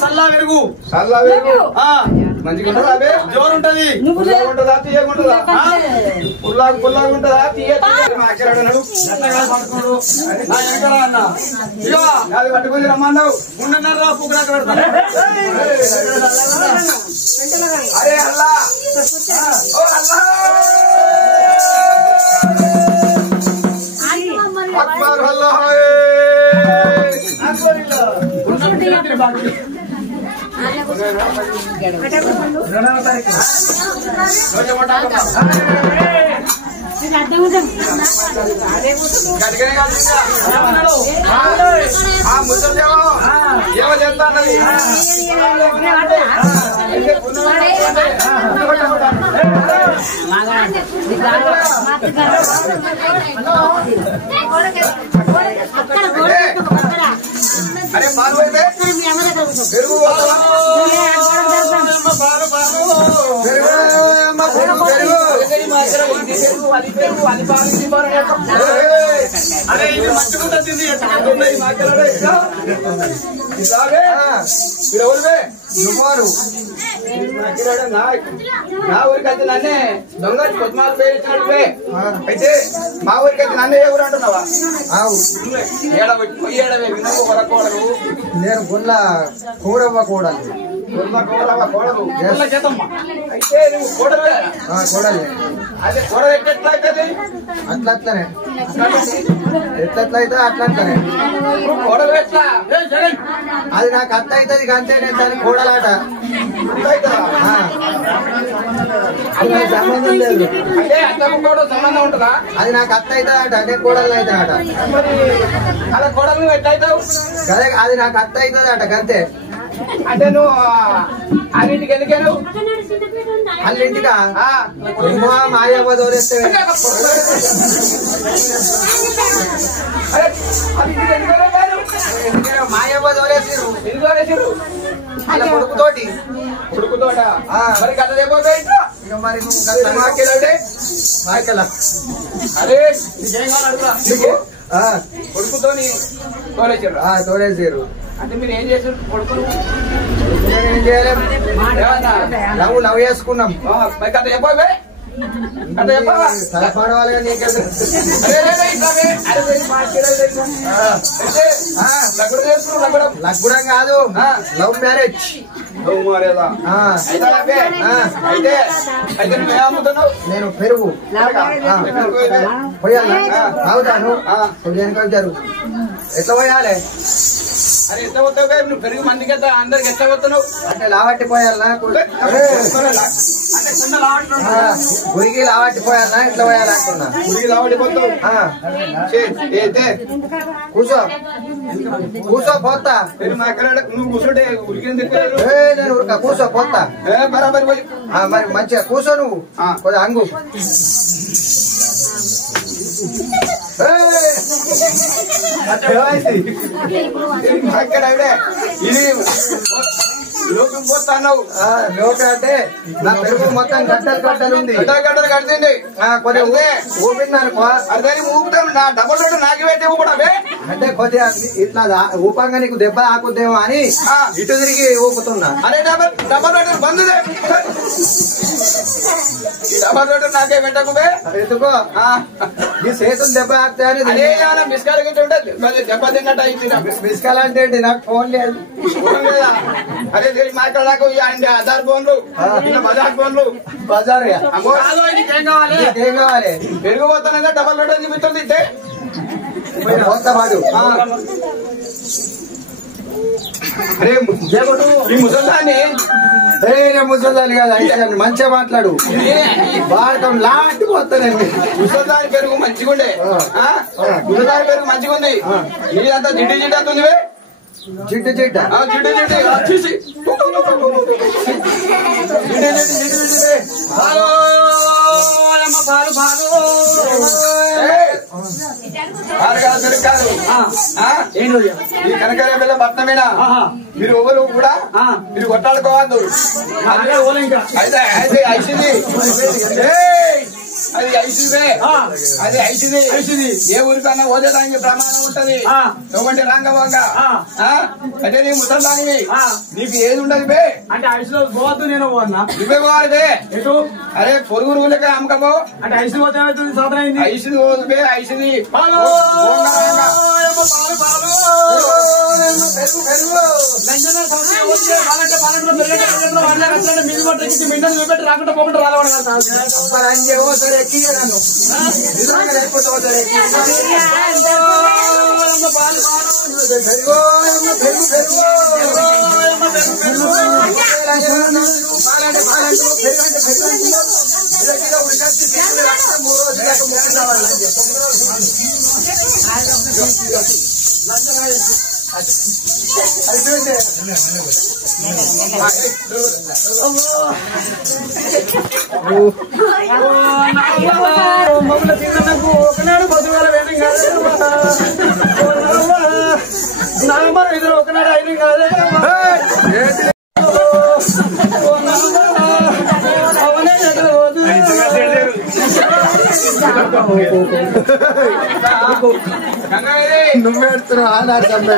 సల్లా పెరుగు మంచిగా ఉంటుందా అదే జోరు ఉంటది పుల్లగా ఉంటుందా తీయకుంటుందా పుల్లగా ఉంటుందా తీయన్నాడు అన్న ఇగో అది పట్టుకుని రమ్మన్నావు ముందున్నర పుగ్గులాక పెడతా అరే అల్లా ఓ అల్లా అక్బర్ అల్లాహ్ ఏమో చెప్తా అన్నది అరే పాలు అయితే పెరుగు అరే ఇది మంచిగా ఉంటుంది నా ఊరికి అయితే నన్నే దొంగ కొద్దిమాలు పేరు ఇచ్చినట్టు అయితే మా ఊరికి అయితే నన్నే ఏ ఊరు అంటున్నావా ఏడవే వినవు వరకూడదు నేను గుళ్ళ కూడవ్వ కూడదు అయితే నువ్వు కూడలే కూడలే అదే కూడలు ఎట్లా అవుతుంది అట్లనే ఎట్లెట్లా అయితే అట్లనే కూడలు ఎట్లా అది నాకు అత్త అవుతుంది అంతే నేను దాని కూడలాట సంబంధం లేదు అంటే అత్తకు కూడా సంబంధం ఉంటుందా అది నాకు అత్త అవుతుందట అంటే కూడలు అవుతాడట మరి అలా కూడలు నువ్వు ఎట్లా అవుతావు అదే అది నాకు అత్త అవుతుందట గంతే అంటే నువ్వు అన్నింటికి ఎందుకేను అల్లింటికా మాయవ్వ దోరేస్తే మాయవ్వ దోరేసిరు అలా కొడుకుతోటి ఉడుకుతోట మరి గత లేకపోతే ఇక మరి నువ్వు మాకెళ్ళంటే మాకెలా అరే నిజం కావాలి కొడుకుతోని తోలేసారు తోడేసారు అంటే మీరు ఏం చేసారు కొడుకులు ఏం చేయలేం లవ్ చేసుకున్నాం మరి గత చెప్పవే గత చెప్పవా తలపడవాలి నీకెళ్ళి లగ్గుడం కాదు లవ్ మ్యారేజ్ నేను పెరుగు పోయాలా అవుతాను జరుగు ఎట్లా పోయాలి అరే ఎట్లా పోతావు నువ్వు పెరుగు మందికి అందరికి ఎట్లా పోతున్నావు అంటే లావట్టి పోయాలా గురికి లావట్టి పోయాలా ఎట్లా పోయాలంటున్నా గురికి లావట్టి పోతావు కూర్చో కూర్చో పోతా నువ్వు కూర్చుంటే ఉరికి నేను ఉరక కూర్చో పోతా బరాబరి పోయి మరి మంచిగా కూర్చో నువ్వు కొద్దిగా అంగు ఇది లోకం పోతావు లోక అంటే నా పెరుగు మొత్తం గడ్డలు గడ్డలు ఉంది గడ్డలు కడుతుంది కొద్దిగా ఊపినాను అదే ఊపుతాను నా డబల్ రోడ్డు నాకి పెట్టి ఊపడవే అంటే కొద్దిగా ఇట్లా ఊపంగా నీకు దెబ్బ ఆకుద్దేమో అని ఇటు తిరిగి ఊపుతున్నా అరే డబల్ రోడ్డు బంద్ డబల్ రోడ్డు నాకే పెట్టకువే ఎందుకో నీ చేతులు దెబ్బ ఆకుతా అని అదే బిస్కాల గిట్ట ఉంటుంది దెబ్బ తిన్నట్టు అయింది బిస్కాల్ అంటే ఏంటి నాకు ఫోన్ లేదు అరే మాట్లాడకు ఆధార్ ఫోన్లు బజార్ ఫోన్లు బజార్ ఏం కావాలి ఏం కావాలి పెరిగిపోతానగా డబల్ రోడ్ చూపిస్తుంది ఇట్టే పాటు ఈ ముసల్దాన్ని ముసల్దాన్ని కాదు అయితే మంచిగా మాట్లాడు భారతం లాంటి పోతానండి ముసల్దాని పెరుగు మంచిగుండే ముసల్దాని పెరుగు మంచిగుంది ఇదంతా జిడ్డు జిడ్డు అవుతుంది జిడ్డు జిడ్డ జిడ్డు జిడ్డు ఈ కనకరే పిల్ల పట్నమేనా మీరు ఎవరు కూడా మీరు కొట్టాడుకోవద్దు అయితే అయితే ఐసింది అది ఐసిదే అది ఐసిది ఏ ఊరికన్నా ఓదేదానికి ప్రమాణం ఉంటది నువ్వంటే రంగవంగ అంటే నీ ముసలానివి నీకు ఏది ఉండదు బే అంటే ఐసులో పోవద్దు నేను పోవన్నా నువ్వే పోవాలి బే ఎటు అరే పొరుగు రూలకే అమ్మకమో అంటే ఐసు పోతే ఏమవుతుంది సాధన అయింది ఐసిది పోదు బే ఐసిది రాకుండా పోకుండా రాలవాడు మమ్మల్ని తిన్నకు ఒకనాడు పశువుల వేయడం కాదే నామ ఇద్దరు ఒకనాడు అయిన కాదే అవనే ఎక్కడ నువ్వు పెడుతున్నావు ఆధార్ పెడుతున్నా